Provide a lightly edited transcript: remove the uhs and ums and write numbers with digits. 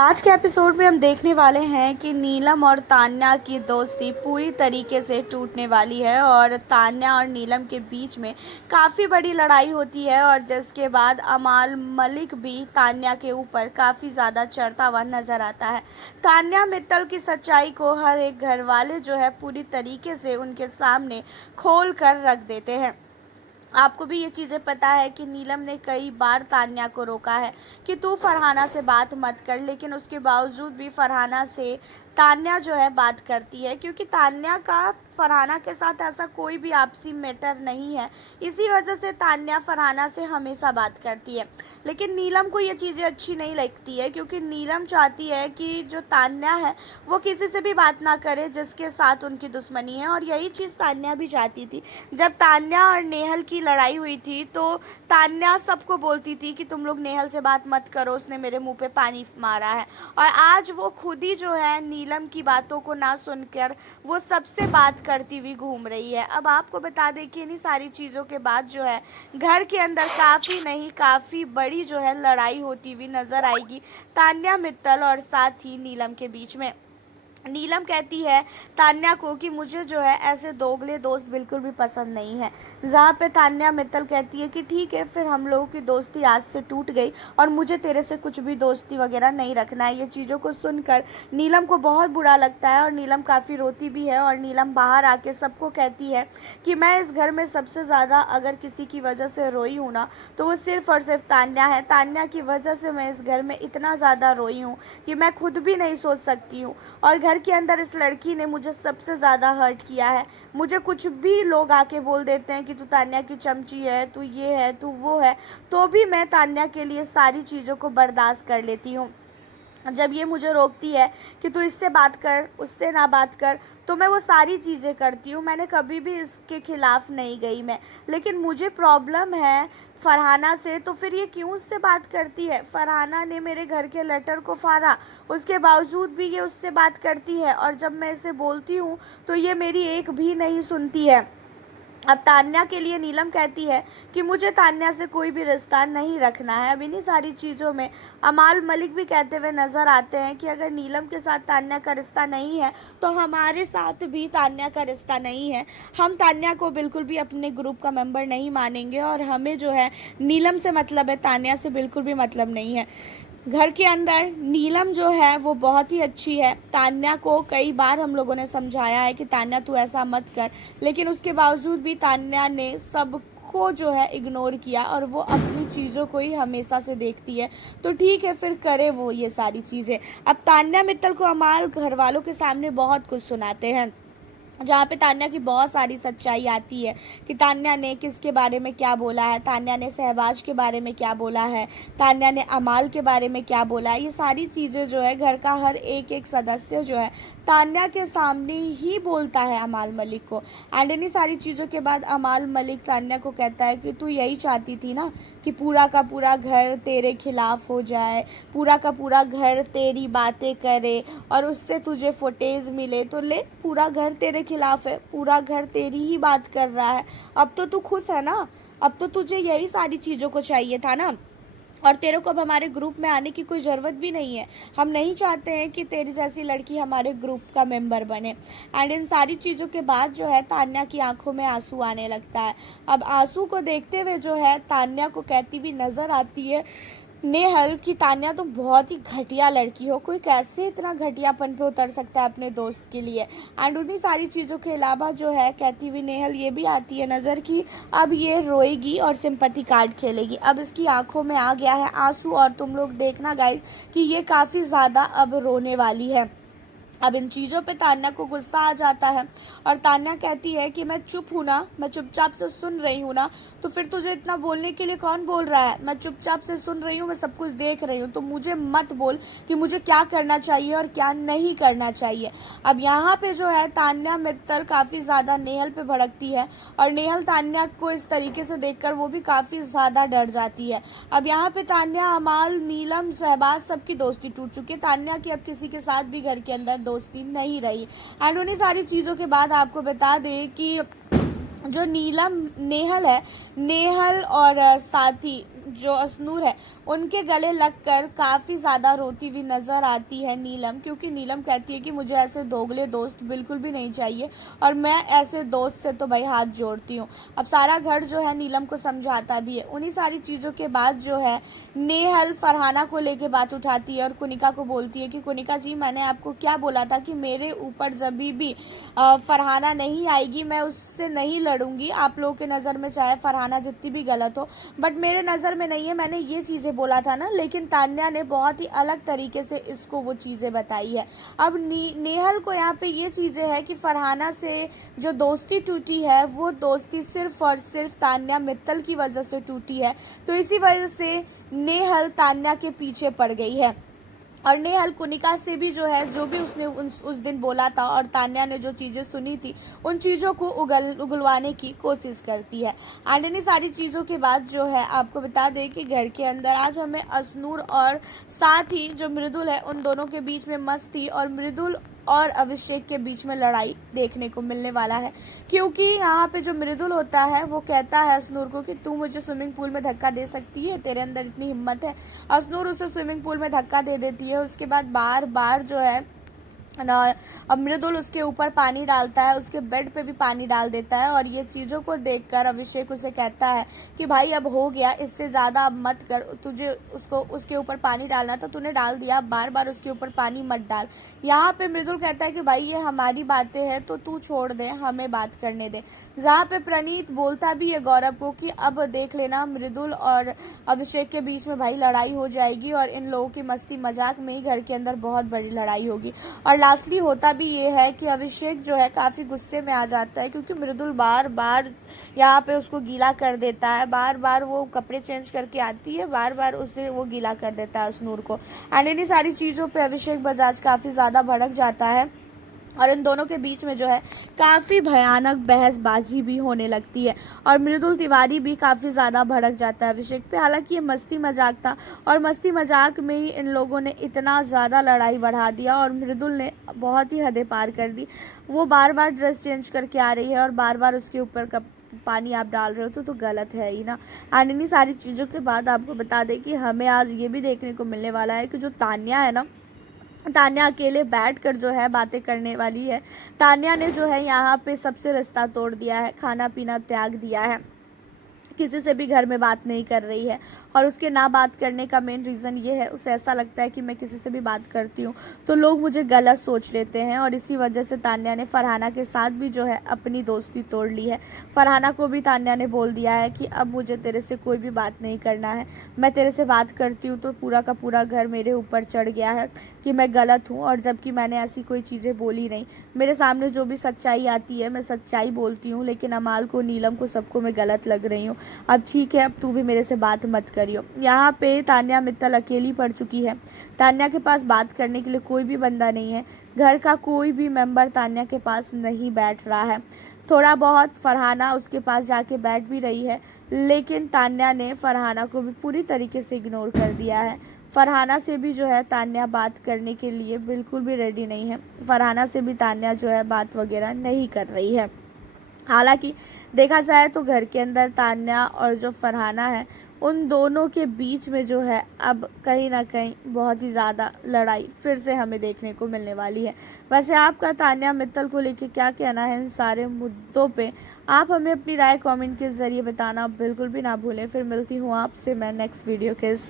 आज के एपिसोड में हम देखने वाले हैं कि नीलम और तान्या की दोस्ती पूरी तरीके से टूटने वाली है और तान्या और नीलम के बीच में काफ़ी बड़ी लड़ाई होती है और जिसके बाद अमाल मलिक भी तान्या के ऊपर काफ़ी ज़्यादा चढ़ता हुआ नज़र आता है। तान्या मित्तल की सच्चाई को हर एक घर वाले जो है पूरी तरीके से उनके सामने खोल कर रख देते हैं। आपको भी ये चीज़ें पता है कि नीलम ने कई बार तान्या को रोका है कि तू फरहाना से बात मत कर, लेकिन उसके बावजूद भी फरहाना से तान्या जो है बात करती है, क्योंकि तान्या का फरहाना के साथ ऐसा कोई भी आपसी मैटर नहीं है। इसी वजह से तान्या फरहाना से हमेशा बात करती है। लेकिन नीलम को ये चीज़ें अच्छी नहीं लगती है, क्योंकि नीलम चाहती है कि जो तान्या है वो किसी से भी बात ना करे जिसके साथ उनकी दुश्मनी है। और यही चीज़ तान्या भी चाहती थी। जब तान्या और नेहल की लड़ाई हुई थी तो तान्या सबको बोलती थी कि तुम लोग नेहल से बात मत करो, उसने मेरे मुंह पे पानी मारा है। और आज वो खुद ही जो है नीलम की बातों को ना सुनकर वो सबसे बात करती हुई घूम रही है। अब आपको बता दें कि इन्हीं सारी चीज़ों के बाद जो है घर के अंदर काफ़ी नहीं काफ़ी बड़ी जो है लड़ाई होती हुई नज़र आएगी तान्या मित्तल और साथ ही नीलम के बीच में। नीलम कहती है तान्या को कि मुझे जो है ऐसे दोगले दोस्त बिल्कुल भी पसंद नहीं है। जहाँ पे तान्या मित्तल कहती है कि ठीक है, फिर हम लोगों की दोस्ती आज से टूट गई और मुझे तेरे से कुछ भी दोस्ती वगैरह नहीं रखना है। ये चीज़ों को सुनकर नीलम को बहुत बुरा लगता है और नीलम काफ़ी रोती भी है। और नीलम बाहर आके सबको कहती है कि मैं इस घर में सबसे ज़्यादा अगर किसी की वजह से रोई हूँ ना, तो वो सिर्फ़ और सिर्फ तान्या है। तान्या की वजह से मैं इस घर में इतना ज़्यादा रोई हूँ कि मैं खुद भी नहीं सोच सकती हूँ। और घर के अंदर इस लड़की ने मुझे सबसे ज़्यादा हर्ट किया है। मुझे कुछ भी लोग आके बोल देते हैं कि तू तान्या की चमची है, तू ये है, तू वो है, तो भी मैं तान्या के लिए सारी चीज़ों को बर्दाश्त कर लेती हूँ। जब ये मुझे रोकती है कि तू इससे बात कर, उससे ना बात कर, तो मैं वो सारी चीज़ें करती हूँ। मैंने कभी भी इसके खिलाफ़ नहीं गई मैं। लेकिन मुझे प्रॉब्लम है फरहाना से, तो फिर ये क्यों उससे बात करती है? फरहाना ने मेरे घर के लेटर को फाड़ा, उसके बावजूद भी ये उससे बात करती है। और जब मैं इसे बोलती हूँ तो ये मेरी एक भी नहीं सुनती है। अब तान्या के लिए नीलम कहती है कि मुझे तान्या से कोई भी रिश्ता नहीं रखना है। अब इन्हीं सारी चीज़ों में अमाल मलिक भी कहते हुए नज़र आते हैं कि अगर नीलम के साथ तान्या का रिश्ता नहीं है तो हमारे साथ भी तान्या का रिश्ता नहीं है। हम तान्या को बिल्कुल भी अपने ग्रुप का मेंबर नहीं मानेंगे और हमें जो है नीलम से मतलब है, तान्या से बिल्कुल भी मतलब नहीं है। घर के अंदर नीलम जो है वो बहुत ही अच्छी है। तान्या को कई बार हम लोगों ने समझाया है कि तान्या तू ऐसा मत कर, लेकिन उसके बावजूद भी तान्या ने सबको जो है इग्नोर किया और वो अपनी चीज़ों को ही हमेशा से देखती है। तो ठीक है, फिर करे वो ये सारी चीज़ें। अब तान्या मित्तल को हमारे घर वालों के सामने बहुत कुछ सुनाते हैं, जहाँ पे तान्या की बहुत सारी सच्चाई आती है कि तान्या ने किसके बारे में क्या बोला है, तान्या ने शहबाज के बारे में क्या बोला है, तान्या ने अमाल के बारे में क्या बोला है। ये सारी चीज़ें जो है घर का हर एक एक सदस्य जो है तान्या के सामने ही बोलता है अमाल मलिक को। एंड इन्हीं सारी चीज़ों के बाद अमाल मलिक तान्या को कहता है कि तू यही चाहती थी ना कि पूरा का पूरा घर तेरे खिलाफ हो जाए, पूरा का पूरा घर तेरी बातें करे और उससे तुझे फुटेज मिले, तो ले, पूरा घर तेरे खिलाफ है, पूरा घर तेरी ही बात कर रहा है। अब तो तू खुश है ना? अब तो तुझे यही सारी चीज़ों को चाहिए था ना? और तेरे को अब हमारे ग्रुप में आने की कोई ज़रूरत भी नहीं है। हम नहीं चाहते हैं कि तेरी जैसी लड़की हमारे ग्रुप का मेंबर बने। एंड इन सारी चीज़ों के बाद जो है तान्या की आंखों में आंसू आने लगता है। अब आंसू को देखते हुए जो है तान्या को कहती हुई नज़र आती है नेहल कि तान्या तुम बहुत ही घटिया लड़की हो, कोई कैसे इतना घटियापन पे उतर सकता है अपने दोस्त के लिए। एंड उन्हीं सारी चीज़ों के अलावा जो है कहती हुई नेहल ये भी आती है नज़र कि अब ये रोएगी और सिंपैथी कार्ड खेलेगी। अब इसकी आंखों में आ गया है आंसू और तुम लोग देखना गाइस कि ये काफ़ी ज़्यादा अब रोने वाली है। अब इन चीज़ों पे तान्या को गुस्सा आ जाता है और तान्या कहती है कि मैं चुप हूँ ना, मैं चुपचाप से सुन रही हूँ ना, तो फिर तुझे इतना बोलने के लिए कौन बोल रहा है? मैं चुपचाप से सुन रही हूँ, मैं सब कुछ देख रही हूँ, तो मुझे मत बोल कि मुझे क्या करना चाहिए और क्या नहीं करना चाहिए। अब यहाँ पे जो है तान्या मित्तल काफ़ी ज़्यादा नेहल पे भड़कती है और नेहल तान्या को इस तरीके से देखकर वो भी काफ़ी ज़्यादा डर जाती है। अब यहाँ पे तान्या, अमाल, नीलम, शहबाज सबकी दोस्ती टूट चुकी है। तान्या की अब किसी के साथ भी घर के अंदर दोस्ती नहीं रही। एंड उन्हीं सारी चीज़ों के बाद आपको बता दें कि जो नीलम नेहल है, नेहल और साथ ही जो असनूर है उनके गले लगकर काफ़ी ज़्यादा रोती हुई नज़र आती है नीलम, क्योंकि नीलम कहती है कि मुझे ऐसे दोगले दोस्त बिल्कुल भी नहीं चाहिए और मैं ऐसे दोस्त से तो भाई हाथ जोड़ती हूँ। अब सारा घर जो है नीलम को समझाता भी है। उन्हीं सारी चीज़ों के बाद जो है नेहल फरहाना को लेके बात उठाती है और कुनिका को बोलती है कि कुनिका जी, मैंने आपको क्या बोला था कि मेरे ऊपर जब भी फरहाना नहीं आएगी मैं उससे नहीं लड़ूंगी। आप लोगों के नज़र में चाहे फरहाना जितनी भी गलत हो, बट मेरे नज़र में नहीं है, मैंने ये चीज़ें बोला था ना। लेकिन तान्या ने बहुत ही अलग तरीके से इसको वो चीज़ें बताई है। अब नेहल को यहाँ पे ये चीज़ें है कि फरहाना से जो दोस्ती टूटी है वो दोस्ती सिर्फ और सिर्फ तान्या मित्तल की वजह से टूटी है। तो इसी वजह से नेहल तान्या के पीछे पड़ गई है और नेहल कुनिका से भी जो है जो भी उसने उस दिन बोला था और तान्या ने जो चीज़ें सुनी थी उन चीज़ों को उगलवाने की कोशिश करती है। एंड इन्हीं सारी चीज़ों के बाद जो है आपको बता दें कि घर के अंदर आज हमें असनूर और साथ ही जो मृदुल है उन दोनों के बीच में मस्ती और मृदुल और अभिषेक के बीच में लड़ाई देखने को मिलने वाला है। क्योंकि यहाँ पे जो मृदुल होता है वो कहता है असनूर को कि तू मुझे स्विमिंग पूल में धक्का दे सकती है, तेरे अंदर इतनी हिम्मत है। असनूर उसे स्विमिंग पूल में धक्का दे देती है। उसके बाद बार बार जो है अब मृदुल उसके ऊपर पानी डालता है, उसके बेड पे भी पानी डाल देता है और ये चीज़ों को देखकर अभिषेक उसे कहता है कि भाई अब हो गया, इससे ज़्यादा अब मत कर, तुझे उसके ऊपर पानी डालना तो तूने डाल दिया, बार बार उसके ऊपर पानी मत डाल। यहाँ पे मृदुल कहता है कि भाई ये हमारी बातें हैं तो तू छोड़ दे, हमें बात करने दे। जहाँ पे प्रणीत बोलता भी है गौरव को कि अब देख लेना मृदुल और अभिषेक के बीच में भाई लड़ाई हो जाएगी और इन लोगों की मस्ती मजाक में ही घर के अंदर बहुत बड़ी लड़ाई होगी। और लास्टली होता भी ये है कि अभिषेक जो है काफ़ी गुस्से में आ जाता है क्योंकि मृदुल बार बार यहाँ पे उसको गीला कर देता है, बार बार वो कपड़े चेंज करके आती है, बार बार उसे वो गीला कर देता है असनूर को। एंड इन्हीं सारी चीज़ों पे अभिषेक बजाज काफ़ी ज़्यादा भड़क जाता है और इन दोनों के बीच में जो है काफ़ी भयानक बहसबाजी भी होने लगती है और मृदुल तिवारी भी काफ़ी ज़्यादा भड़क जाता है अभिषेक पे। हालांकि ये मस्ती मजाक था और मस्ती मजाक में ही इन लोगों ने इतना ज़्यादा लड़ाई बढ़ा दिया और मृदुल ने बहुत ही हदें पार कर दी। वो बार बार ड्रेस चेंज करके आ रही है और बार बार उसके ऊपर पानी आप डाल रहे हो तो गलत है ही ना। एंड इन्हीं सारी चीज़ों के बाद आपको बता दें कि हमें आज ये भी देखने को मिलने वाला है कि जो तान्या है ना, तान्या अकेले बैठकर जो है बातें करने वाली है। तान्या ने जो है यहाँ पे सबसे रिश्ता तोड़ दिया है, खाना पीना त्याग दिया है, किसी से भी घर में बात नहीं कर रही है और उसके ना बात करने का मेन रीज़न ये है, उसे ऐसा लगता है कि मैं किसी से भी बात करती हूँ तो लोग मुझे गलत सोच लेते हैं और इसी वजह से तान्या ने फरहाना के साथ भी जो है अपनी दोस्ती तोड़ ली है। फरहाना को भी तान्या ने बोल दिया है कि अब मुझे तेरे से कोई भी बात नहीं करना है, मैं तेरे से बात करती हूँ तो पूरा का पूरा घर मेरे ऊपर चढ़ गया है कि मैं गलत हूँ और जबकि मैंने ऐसी कोई चीज़ें बोली नहीं। मेरे सामने जो भी सच्चाई आती है मैं सच्चाई बोलती हूँ, लेकिन अमाल को, नीलम को, सबको मैं गलत लग रही हूँ। अब ठीक है, अब तू भी मेरे से बात मत करियो। यहाँ पे तान्या मित्तल अकेली पड़ चुकी है। तान्या के पास बात करने के लिए कोई भी बंदा नहीं है, घर का कोई भी मेंबर तान्या के पास नहीं बैठ रहा है। थोड़ा बहुत फरहाना उसके पास जाके बैठ भी रही है, लेकिन तान्या ने फरहाना को भी पूरी तरीके से इग्नोर कर दिया है। फरहाना से भी जो है तान्या बात करने के लिए बिल्कुल भी रेडी नहीं है। फरहाना से भी तान्या जो है बात वगैरह नहीं कर रही है। हालांकि देखा जाए तो घर के अंदर तान्या और जो फरहाना है उन दोनों के बीच में जो है अब कहीं ना कहीं बहुत ही ज़्यादा लड़ाई फिर से हमें देखने को मिलने वाली है। वैसे आपका तान्या मित्तल को लेके क्या कहना है इन सारे मुद्दों पे, आप हमें अपनी राय कमेंट के ज़रिए बताना बिल्कुल भी ना भूलें। फिर मिलती हूँ आपसे मैं नेक्स्ट वीडियो के साथ।